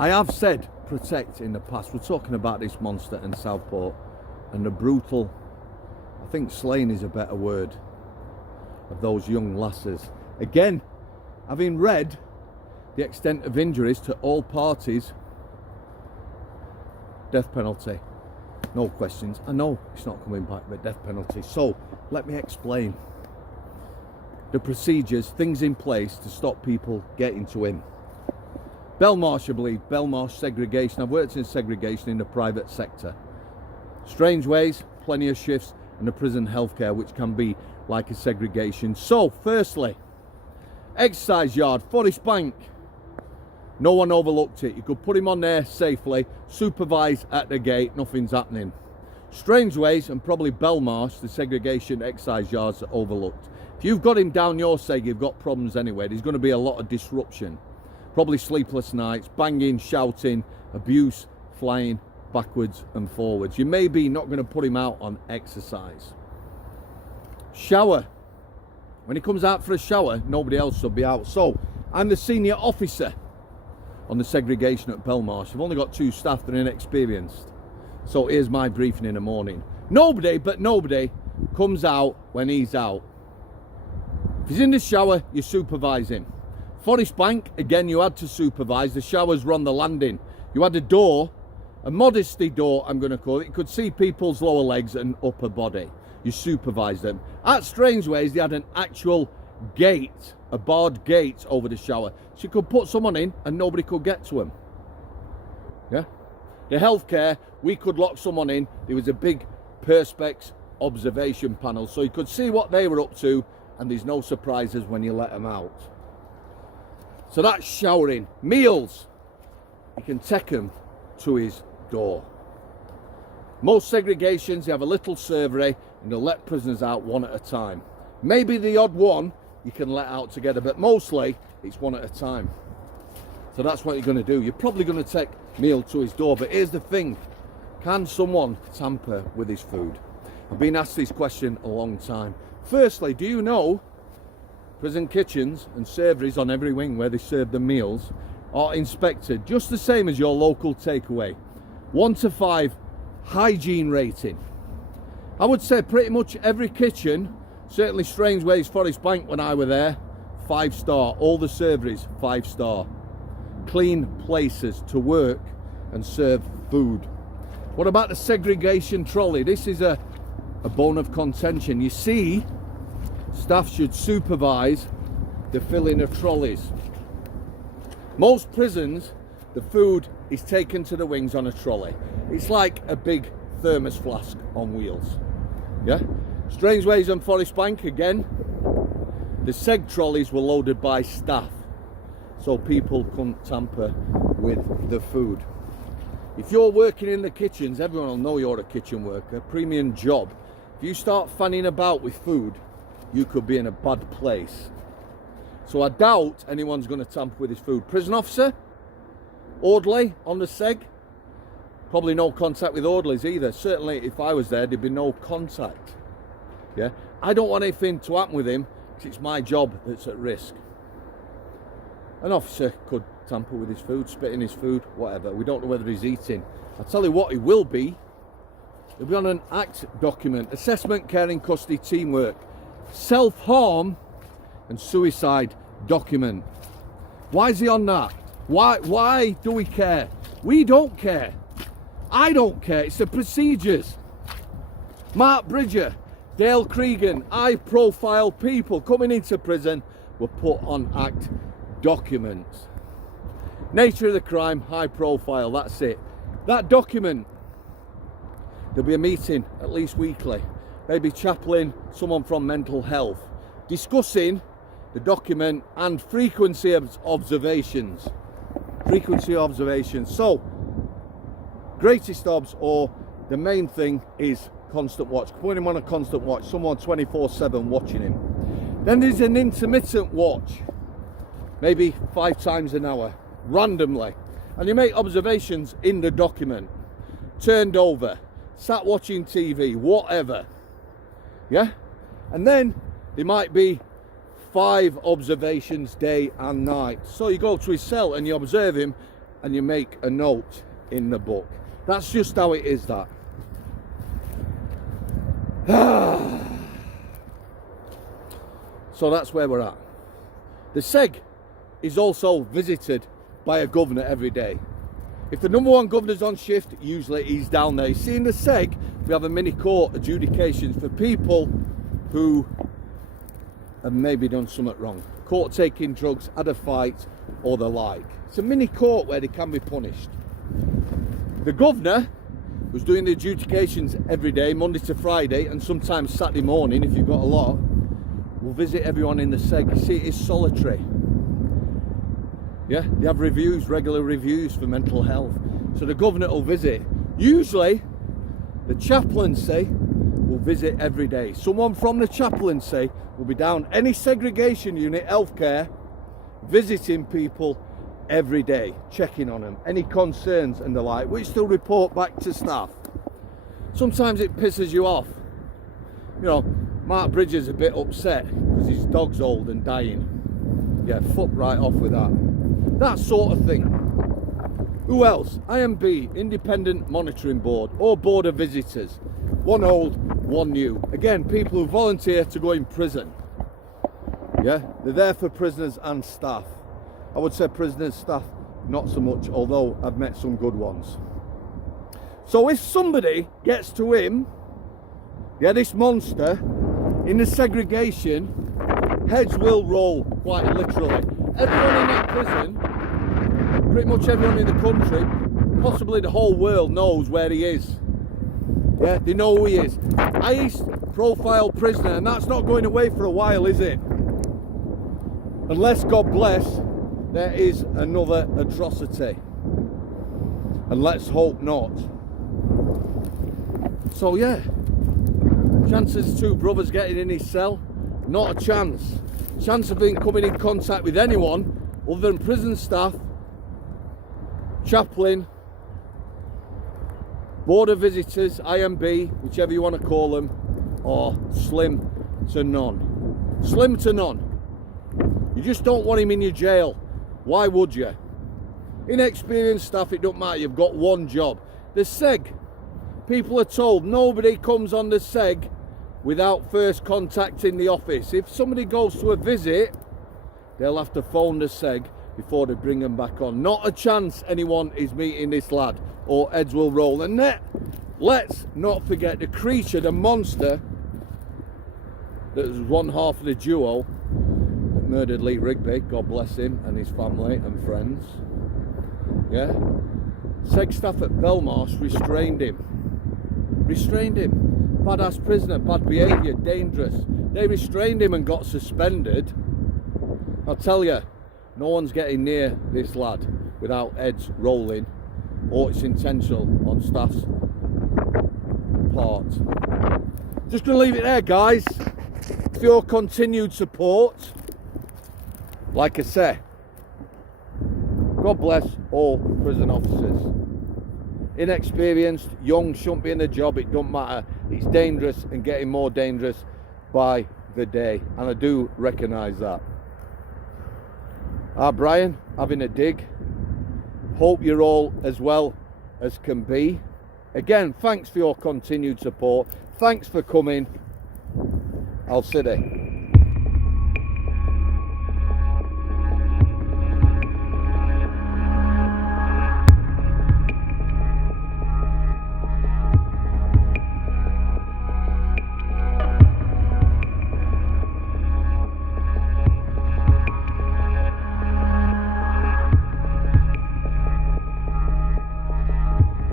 I have said protect in the past. We're talking about this monster in Southport and the brutal, I think slaying is a better word, of those young lasses. Again, having read the extent of injuries to all parties, death penalty, no questions. I know it's not coming back, but death penalty. So let me explain the procedures, things in place to stop people getting to him. Belmarsh, I believe, Belmarsh segregation. I've worked in segregation in the private sector. Strangeways, plenty of shifts, and the prison healthcare, which can be like a segregation. So, firstly, exercise yard, Forest Bank. No one overlooked it. You could put him on there safely, supervise at the gate, nothing's happening. Strangeways and probably Belmarsh, the segregation exercise yards, are overlooked. If you've got him down your seg, you've got problems anyway. There's going to be a lot of disruption. Probably sleepless nights, banging, shouting, abuse, flying backwards and forwards. You may be not going to put him out on exercise. Shower. When he comes out for a shower, nobody else will be out. So, I'm the senior officer on the segregation at Belmarsh. I've only got 2 staff that are inexperienced. So here's my briefing in the morning. Nobody comes out when he's out. If he's in the shower, you supervise him. Forest Bank, again, you had to supervise. The showers were on the landing. You had a door, a modesty door, I'm going to call it. You could see people's lower legs and upper body. You supervised them. At Strangeways, they had an actual gate, a barred gate over the shower. So you could put someone in and nobody could get to him. Yeah? The healthcare, we could lock someone in. There was a big perspex observation panel, so you could see what they were up to, and there's no surprises when you let them out. So that's showering. Meals, you can take them to his door. Most segregations, you have a little servery and they'll let prisoners out one at a time. Maybe the odd one you can let out together, but mostly it's one at a time. So that's what you're going to do. You're probably going to take meal to his door, but here's the thing. Can someone tamper with his food? I've been asked this question a long time. Firstly, do you know prison kitchens and serveries on every wing where they serve the meals are inspected just the same as your local takeaway? 1 to 5 hygiene rating. I would say pretty much every kitchen, certainly Strangeways, Forest Bank when I were there, 5-star. All the serveries, 5-star. Clean places to work and serve food. What about the segregation trolley? This is a bone of contention. You see, staff should supervise the filling of trolleys. Most prisons, the food is taken to the wings on a trolley. It's like a big thermos flask on wheels. Yeah? Strangeways and Forest Bank, again, the seg trolleys were loaded by staff, so people couldn't tamper with the food. If you're working in the kitchens, everyone will know you're a kitchen worker, premium job. If you start fanning about with food, you could be in a bad place. So I doubt anyone's going to tamper with his food. Prison officer, orderly on the seg, probably no contact with orderlies either. Certainly if I was there, there'd be no contact. Yeah, I don't want anything to happen with him because it's my job that's at risk. An officer could tamper with his food, spit in his food, whatever. We don't know whether he's eating. I'll tell you what he will be. He'll be on an ACT document, assessment, caring, custody, teamwork, self-harm and suicide document. Why is he on that? Why do we care? We don't care. I don't care. It's the procedures. Mark Bridger, Dale Cregan, high-profile people coming into prison were put on ACT documents. Nature of the crime, high profile, that's it. That document, there'll be a meeting at least weekly. Maybe chaplain, someone from mental health, discussing the document and frequency of observations. Frequency of observations. So, greatest obs, or the main thing is constant watch. Put him on a constant watch, someone 24/7 watching him. Then there's an intermittent watch, maybe 5 times an hour, randomly. And you make observations in the document. Turned over, sat watching TV, whatever. Yeah? And then there might be 5 observations day and night. So you go to his cell and you observe him and you make a note in the book. That's just how it is, that. So that's where we're at. The SEG is also visited by a governor every day. If the number one governor's on shift, usually he's down there. You see, in the SEG, we have a mini court adjudications for people who have maybe done something wrong. Caught taking drugs, had a fight, or the like. It's a mini court where they can be punished. The governor was doing the adjudications every day, Monday to Friday, and sometimes Saturday morning, if you've got a lot, will visit everyone in the SEG. You see, it is solitary. Yeah, they have reviews, regular reviews for mental health. So the governor will visit. Usually, the chaplaincy will visit every day. Someone from the chaplaincy will be down any segregation unit, healthcare, visiting people every day, checking on them, any concerns and the like, which they'll report back to staff. Sometimes it pisses you off. You know, Mark Bridges is a bit upset because his dog's old and dying. Yeah, fuck right off with that. That sort of thing. Who else? IMB, Independent Monitoring Board, or Board of Visitors. One old, one new. Again, people who volunteer to go in prison. Yeah, they're there for prisoners and staff. I would say prisoners, staff, not so much, although I've met some good ones. So if somebody gets to him, yeah, this monster, in the segregation, heads will roll, quite literally. Everyone in that prison, pretty much everyone in the country, possibly the whole world, knows where he is. Yeah, they know who he is. Highest profile prisoner, and that's not going away for a while, is it? Unless, God bless, there is another atrocity. And let's hope not. So yeah, chances two brothers getting in his cell, not a chance. Chance of him coming in contact with anyone other than prison staff, chaplain, Board of Visitors, IMB, whichever you want to call them, or slim to none. Slim to none. You just don't want him in your jail. Why would you? Inexperienced staff, it don't matter, you've got one job. The SEG, people are told nobody comes on the SEG without first contacting the office. If somebody goes to a visit, they'll have to phone the SEG before they bring them back on. Not a chance anyone is meeting this lad, or heads will roll. And let's not forget the creature, the monster, that was one half of the duo that murdered Lee Rigby, God bless him, and his family and friends. Yeah, SEG staff at Belmarsh restrained him. Badass prisoner, bad behaviour, dangerous. They restrained him and got suspended. I'll tell you, no one's getting near this lad without heads rolling, or it's intentional on staff's part. Just going to leave it there, guys. For your continued support, like I say, God bless all prison officers. Inexperienced, young, shouldn't be in the job, it don't matter. It's dangerous and getting more dangerous by the day, and I do recognise that. Brian, having a dig. Hope you're all as well as can be. Again, thanks for your continued support. Thanks for coming. I'll see you.